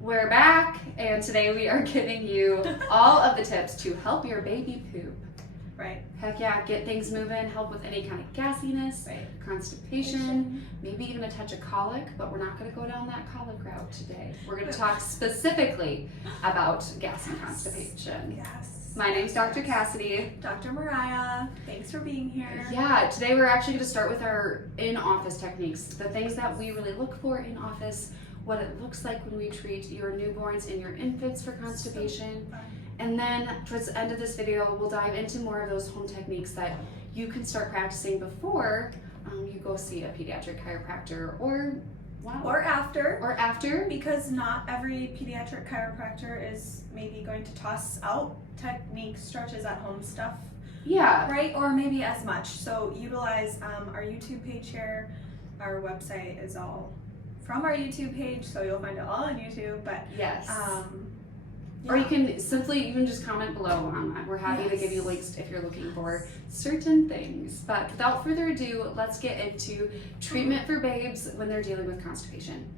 We're back, and today we are giving you all of the tips to help your baby poop. Right. Heck yeah, get things moving, help with any kind of gassiness, constipation, maybe even a touch of colic, but we're not going to go down that colic route today. We're going to talk specifically about gas and constipation. Yes. My name's Dr. Cassidy. Dr. Mariah, thanks for being here. Yeah, today we're actually going to start with our in-office techniques, the things that we really look for in office, what it looks like when we treat your newborns and your infants for constipation. And then towards the end of this video, we'll dive into more of those home techniques that you can start practicing before you go see a pediatric chiropractor or after. Because not every pediatric chiropractor is maybe going to toss out techniques, stretches at home stuff. Yeah. Right? Or maybe as much. So utilize our YouTube page here. Our website is all from our YouTube page, so you'll find it all on YouTube. But yes. Yeah. Or you can simply even just comment below on that. We're happy to give you links if you're looking for certain things. But without further ado, let's get into treatment for babes when they're dealing with constipation.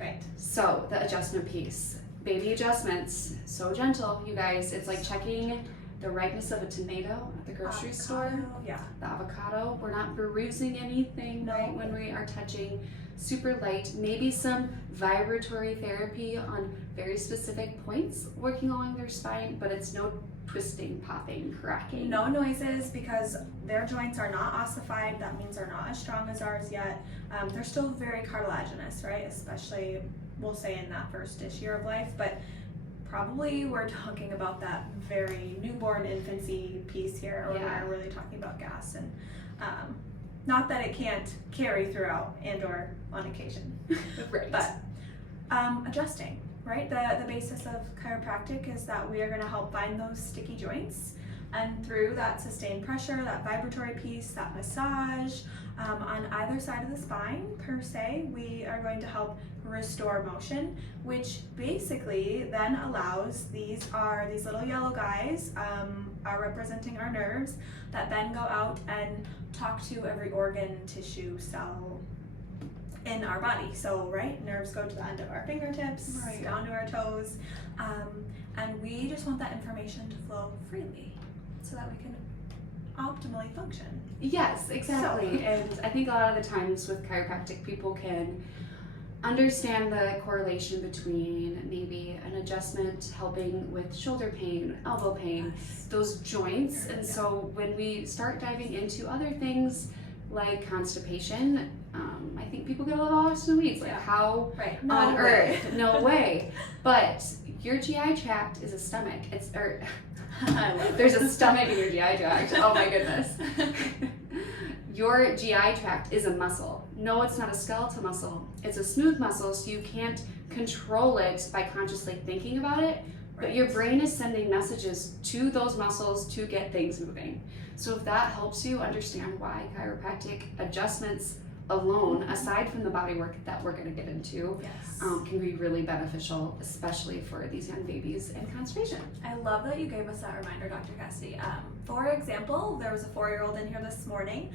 Right. So the adjustment piece. Baby adjustments, so gentle, you guys. It's like checking the ripeness of a tomato at the grocery store. Yeah. The avocado. We're not bruising anything when we are touching. Super light, maybe some vibratory therapy on very specific points working along their spine, but it's no twisting, popping, cracking. No noises because their joints are not ossified. That means they're not as strong as ours yet. They're still very cartilaginous, right? Especially, we'll say in that first-ish year of life, but probably we're talking about that very newborn infancy piece here, or we're really talking about gas and not that it can't carry throughout and or on occasion. Right. But adjusting, right? The basis of chiropractic is that we are going to help find those sticky joints, and through that sustained pressure, that vibratory piece, that massage on either side of the spine per se, we are going to help restore motion, which basically then allows these little yellow guys are representing our nerves that then go out and talk to every organ, tissue, cell in our body. So, nerves go to the end of our fingertips, down to our toes, and we just want that information to flow freely so that we can optimally function. Yes, exactly. So. And I think a lot of the times with chiropractic, people can understand the correlation between maybe an adjustment helping with shoulder pain, elbow pain, those joints. And so when we start diving into other things like constipation, I think people get a little lost in the weeds, like how on earth, no way. But your GI tract is a stomach. There's a stomach in your GI tract. Oh my goodness. Your GI tract is a muscle. No, it's not a skeletal muscle. It's a smooth muscle, so you can't control it by consciously thinking about it, but your brain is sending messages to those muscles to get things moving. So if that helps you understand why chiropractic adjustments alone, aside from the body work that we're going to get into, can be really beneficial, especially for these young babies and constipation. I love that you gave us that reminder, Dr. Gassy. For example, there was a 4-year-old in here this morning.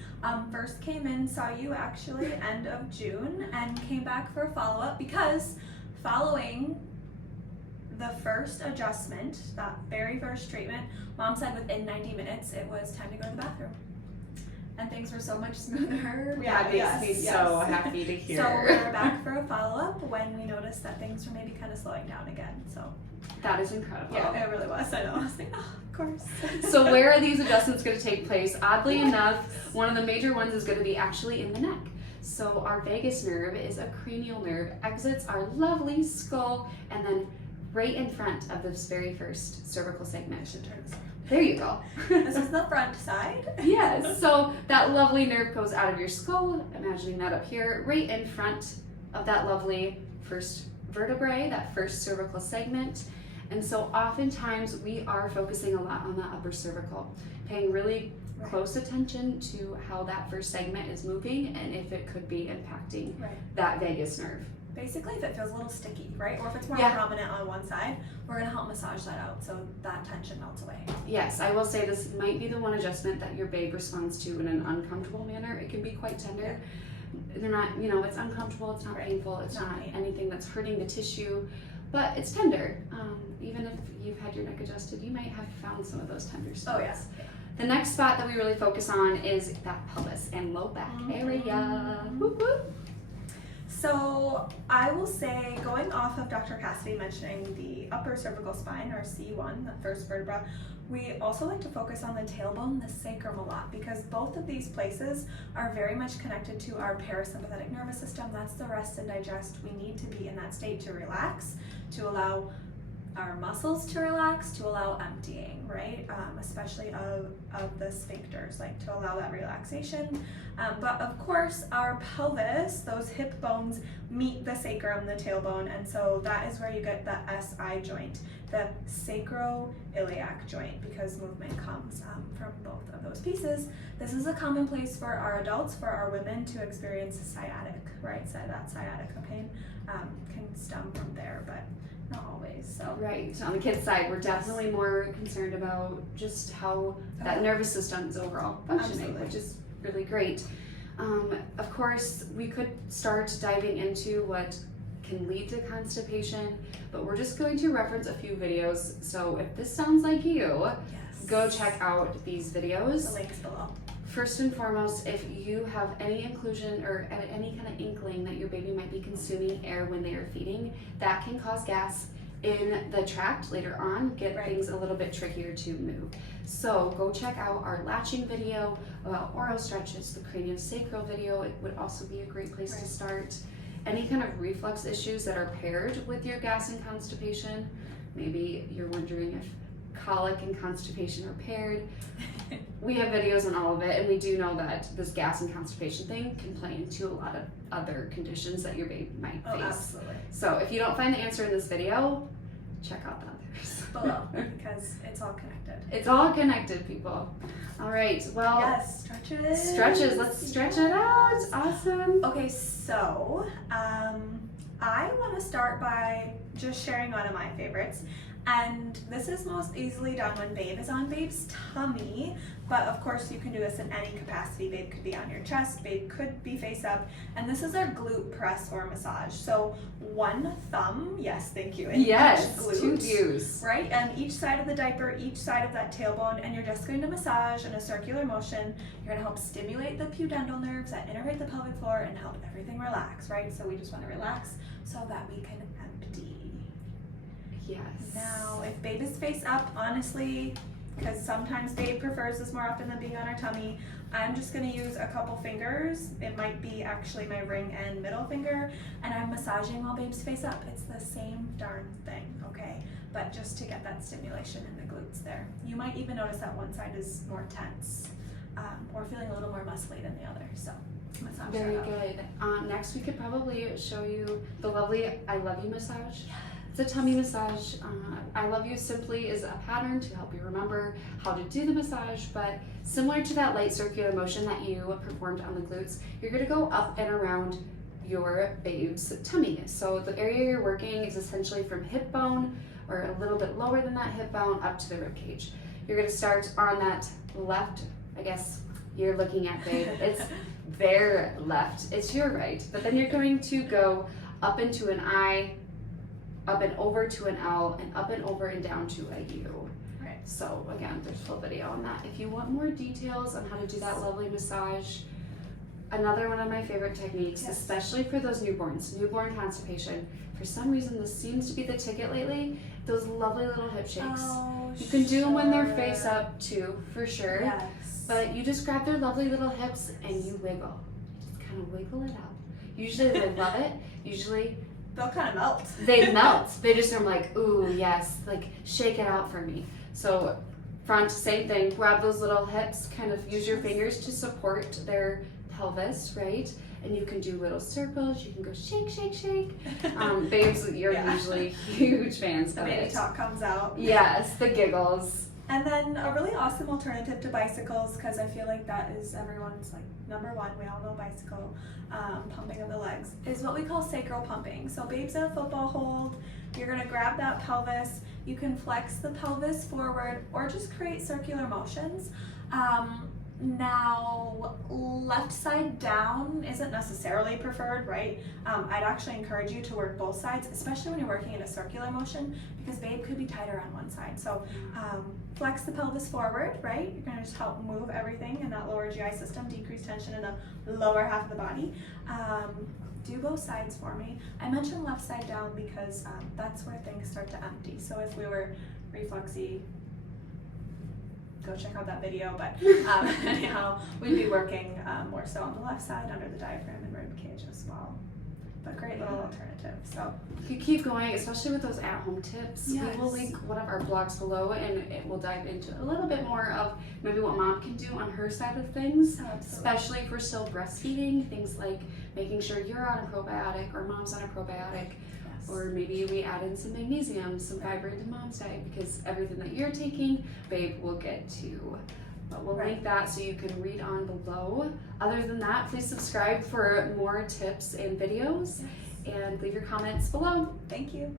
First came in, saw you actually end of June, and came back for a follow-up because following the first adjustment, that very first treatment, mom said within 90 minutes it was time to go to the bathroom. And things were so much smoother. That makes me so happy to hear. So we were back for a follow-up when we noticed that things were maybe kind of slowing down again. So that is incredible. Yeah, it really was. I know. I was like, oh, of course. So where are these adjustments going to take place? Oddly enough, one of the major ones is going to be actually in the neck. So our vagus nerve is a cranial nerve, exits our lovely skull, and then right in front of this very first cervical segment. There you go. This is the front side. Yes, so that lovely nerve goes out of your skull, imagining that up here, right in front of that lovely first vertebrae, that first cervical segment. And so oftentimes we are focusing a lot on the upper cervical, paying really close attention to how that first segment is moving and if it could be impacting that vagus nerve. Basically, if it feels a little sticky, right? Or if it's more prominent on one side, we're going to help massage that out so that tension melts away. Yes, I will say this might be the one adjustment that your babe responds to in an uncomfortable manner. It can be quite tender. They're not, it's uncomfortable, it's not painful, it's not anything that's hurting the tissue. but it's tender. Even if you've had your neck adjusted, you might have found some of those tender spots. Oh, yeah. The next spot that we really focus on is that pelvis and low back area. Whoop, whoop. So I will say, going off of Dr. Cassidy mentioning the upper cervical spine, or C1, the first vertebra, we also like to focus on the tailbone, the sacrum a lot, because both of these places are very much connected to our parasympathetic nervous system. That's the rest and digest. We need to be in that state to relax, to allow our muscles to relax, to allow emptying, right? Especially of the sphincters, like to allow that relaxation. But of course, our pelvis, those hip bones, meet the sacrum, the tailbone, and so that is where you get the SI joint, the sacroiliac joint, because movement comes from both of those pieces. This is a common place for our adults, for our women to experience sciatic, right? So that sciatica pain can stem from there, but not always. So Right. On the kids' side, we're definitely more concerned about just how that nervous system is overall functioning, Absolutely. which is really great. Of course, we could start diving into what can lead to constipation, but we're just going to reference a few videos. So if this sounds like you, yes, go check out these videos. the links below. First and foremost, if you have any inclusion or any kind of inkling that your baby might be consuming air when they are feeding, that can cause gas in the tract later on, get Right. things a little bit trickier to move. So go check out our latching video about oral stretches, the craniosacral video. It would also be a great place to Right. start. Any kind of reflux issues that are paired with your gas and constipation, maybe you're wondering if colic and constipation are paired. We have videos on all of it, and we do know that this gas and constipation thing can play into a lot of other conditions that your baby might Oh, face. absolutely. So if you don't find the answer in this video, check out the others. Below, because it's all connected. It's all connected, people. All right, well, Yes, stretches. stretches. Let's stretch it out. Awesome. Okay, so I want to start by just sharing one of my favorites. And this is most easily done when babe is on babe's tummy, but of course you can do this in any capacity. Babe could be on your chest, babe could be face up, and this is our glute press or massage. So one thumb, yes, thank you, in Yes, each glute, two views. right? And each side of the diaper, each side of that tailbone, and you're just going to massage in a circular motion. You're gonna help stimulate the pudendal nerves that innervate the pelvic floor and help everything relax, right? So we just wanna relax so that we can empty. Yes. Now, if babe is face up, honestly, because sometimes babe prefers this more often than being on her tummy, I'm just gonna use a couple fingers. It might be actually my ring and middle finger, and I'm massaging while babe's face up. It's the same darn thing, okay? But just to get that stimulation in the glutes there. You might even notice that one side is more tense, or feeling a little more muscly than the other, so massage Very that out. good. Next, we could probably show you the lovely I Love You massage. It's a tummy massage. I Love You simply is a pattern to help you remember how to do the massage, but similar to that light circular motion that you performed on the glutes, you're gonna go up and around your babe's tummy. So the area you're working is essentially from hip bone, or a little bit lower than that hip bone, up to the rib cage. You're gonna start on that left, I guess you're looking at babe, it's their left, it's your right, but then you're going to go up into an I, up and over to an L, and up and over and down to a U. Right. So again, there's a full video on that. If you want more details on how to do that lovely massage, another one of my favorite techniques, Yes. especially for those newborns, newborn constipation. For some reason, this seems to be the ticket lately, those lovely little hip shakes. Oh, You can do them when they're sure. face up too, for sure. Yes. But you just grab their lovely little hips and you wiggle. Just kind of wiggle it out. Usually they love it. Usually they'll kind of melt. they melt. They just are like, ooh, yes, like shake it out for me. So front, same thing. Grab those little hips, kind of use your fingers to support their pelvis, right? And you can do little circles. You can go shake, shake, shake. Babes, you're Yeah. usually huge fans The of baby it. talk comes out. Yes, the giggles. And then a really awesome alternative to bicycles, because I feel like that is everyone's like number one. We all know bicycle pumping of the legs is what we call sacral pumping. So babes in a football hold, you're gonna grab that pelvis. You can flex the pelvis forward or just create circular motions. Now, left side down isn't necessarily preferred, right? I'd actually encourage you to work both sides, especially when you're working in a circular motion, because babe could be tighter on one side. So flex the pelvis forward, right? You're gonna just help move everything in that lower GI system, decrease tension in the lower half of the body. Do both sides for me. I mentioned left side down because that's where things start to empty. So if we were refluxy, go check out that video, but anyhow, we'd be working more so on the left side under the diaphragm and rib cage as well. But great little alternative. So you keep going, especially with those at-home tips. Yes. We will link one of our blogs below, and it will dive into a little bit more of maybe what mom can do on her side of things. Absolutely. Especially if we're still breastfeeding, things like making sure you're on a probiotic or mom's on a probiotic. Yes. Or maybe we add in some magnesium, some fiber into mom's diet, because everything that you're taking, babe will get to. But we'll link that so you can read on below. Other than that, please subscribe for more tips and videos, and leave your comments below. Thank you.